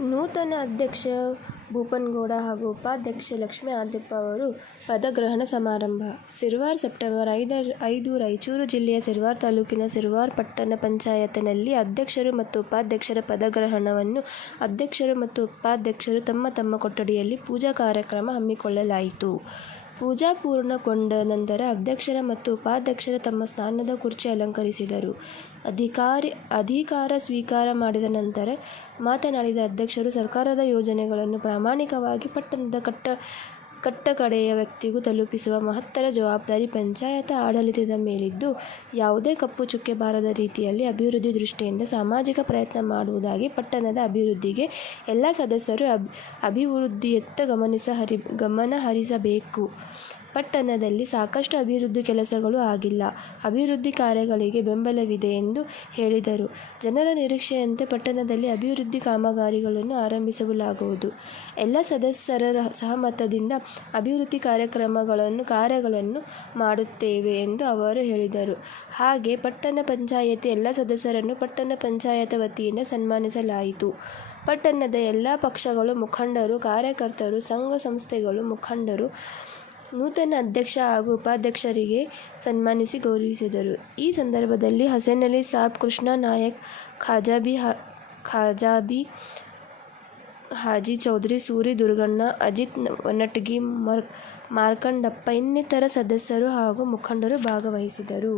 ನೂತನ ಅಧ್ಯಕ್ಷ ಭೂಪನ್ಗೌಡ ಹಾಗೂ ಉಪಾಧ್ಯಕ್ಷ ಲಕ್ಷ್ಮೀ ಆದಿಪ್ಪ ಅವರು ಪದಗ್ರಹಣ ಸಮಾರಂಭ ಸಿರ್ವಾರ್ ಸೆಪ್ಟೆಂಬರ್ ಐದು ರಾಯಚೂರು ಜಿಲ್ಲೆಯ ಸಿರ್ವಾರ್ ತಾಲೂಕಿನ ಸಿರ್ವಾರ್ ಪಟ್ಟಣ ಪಂಚಾಯತ್ನಲ್ಲಿ ಅಧ್ಯಕ್ಷರು ಮತ್ತು ಉಪಾಧ್ಯಕ್ಷರ ಪದಗ್ರಹಣವನ್ನು ಅಧ್ಯಕ್ಷರು ಮತ್ತು ಉಪಾಧ್ಯಕ್ಷರು ತಮ್ಮ ತಮ್ಮ ಕೊಠಡಿಯಲ್ಲಿ ಪೂಜಾ ಕಾರ್ಯಕ್ರಮ ಹಮ್ಮಿಕೊಳ್ಳಲಾಯಿತು. ಪೂಜಾ ಪೂರ್ಣಗೊಂಡ ನಂತರ ಅಧ್ಯಕ್ಷರ ಮತ್ತು ಉಪಾಧ್ಯಕ್ಷರ ತಮ್ಮ ಸ್ನಾನದ ಕುರ್ಚಿ ಅಲಂಕರಿಸಿದರು. ಅಧಿಕಾರಿ ಅಧಿಕಾರ ಸ್ವೀಕಾರ ಮಾಡಿದ ನಂತರ ಮಾತನಾಡಿದ ಅಧ್ಯಕ್ಷರು, ಸರ್ಕಾರದ ಯೋಜನೆಗಳನ್ನು ಪ್ರಾಮಾಣಿಕವಾಗಿ ಪಟ್ಟಣದ ಕಟ್ಟಕಡೆಯ ವ್ಯಕ್ತಿಗೂ ತಲುಪಿಸುವ ಮಹತ್ತರ ಜವಾಬ್ದಾರಿ ಪಂಚಾಯತ ಆಡಳಿತದ ಮೇಲಿದ್ದು, ಯಾವುದೇ ಕಪ್ಪು ಚುಕ್ಕೆ ಬಾರದ ರೀತಿಯಲ್ಲಿ ಅಭಿವೃದ್ಧಿ ದೃಷ್ಟಿಯಿಂದ ಸಾಮಾಜಿಕ ಪ್ರಯತ್ನ ಮಾಡುವುದಾಗಿ ಪಟ್ಟಣದ ಅಭಿವೃದ್ಧಿಗೆ ಎಲ್ಲ ಸದಸ್ಯರು ಅಭಿವೃದ್ಧಿಯತ್ತ ಗಮನಿಸ ಹರಿ ಗಮನಹರಿಸಬೇಕು. ಪಟ್ಟಣದಲ್ಲಿ ಸಾಕಷ್ಟು ಅಭಿವೃದ್ಧಿ ಕೆಲಸಗಳು ಆಗಿಲ್ಲ. ಅಭಿವೃದ್ಧಿ ಕಾರ್ಯಗಳಿಗೆ ಬೆಂಬಲವಿದೆ ಎಂದು ಹೇಳಿದರು. ಜನರ ನಿರೀಕ್ಷೆಯಂತೆ ಪಟ್ಟಣದಲ್ಲಿ ಅಭಿವೃದ್ಧಿ ಕಾಮಗಾರಿಗಳನ್ನು ಆರಂಭಿಸಲಾಗುವುದು. ಎಲ್ಲ ಸದಸ್ಯರ ಸಹಮತದಿಂದ ಅಭಿವೃದ್ಧಿ ಕಾರ್ಯಕ್ರಮಗಳನ್ನು ಕಾರ್ಯಗಳನ್ನು ಮಾಡುತ್ತೇವೆ ಎಂದು ಅವರು ಹೇಳಿದರು. ಹಾಗೆ ಪಟ್ಟಣ ಪಂಚಾಯತಿ ಎಲ್ಲ ಸದಸ್ಯರನ್ನು ಪಟ್ಟಣ ಪಂಚಾಯತ್ ವತಿಯಿಂದ ಸನ್ಮಾನಿಸಲಾಯಿತು. ಪಟ್ಟಣದ ಎಲ್ಲ ಪಕ್ಷಗಳು ಮುಖಂಡರು, ಕಾರ್ಯಕರ್ತರು, ಸಂಘ ಸಂಸ್ಥೆಗಳು ಮುಖಂಡರು ನೂತನ ಅಧ್ಯಕ್ಷ ಹಾಗೂ ಉಪಾಧ್ಯಕ್ಷರಿಗೆ ಸನ್ಮಾನಿಸಿ ಗೌರವಿಸಿದರು. ಈ ಸಂದರ್ಭದಲ್ಲಿ ಹಸನಲಿ ಸಾಬ್, ಕೃಷ್ಣ ನಾಯಕ್, ಖಾಜಾಬಿ, ಖಾಜಾಬಿ ಹಾಜಿ ಚೌಧರಿ, ಸೂರಿ ದುರ್ಗಣ್ಣ, ಅಜಿತ್ ವನಟಗಿ, ಮಾರ್ಕಂಡಪ್ಪ ಇನ್ನಿತರ ಸದಸ್ಯರು ಹಾಗೂ ಮುಖಂಡರು ಭಾಗವಹಿಸಿದ್ದರು.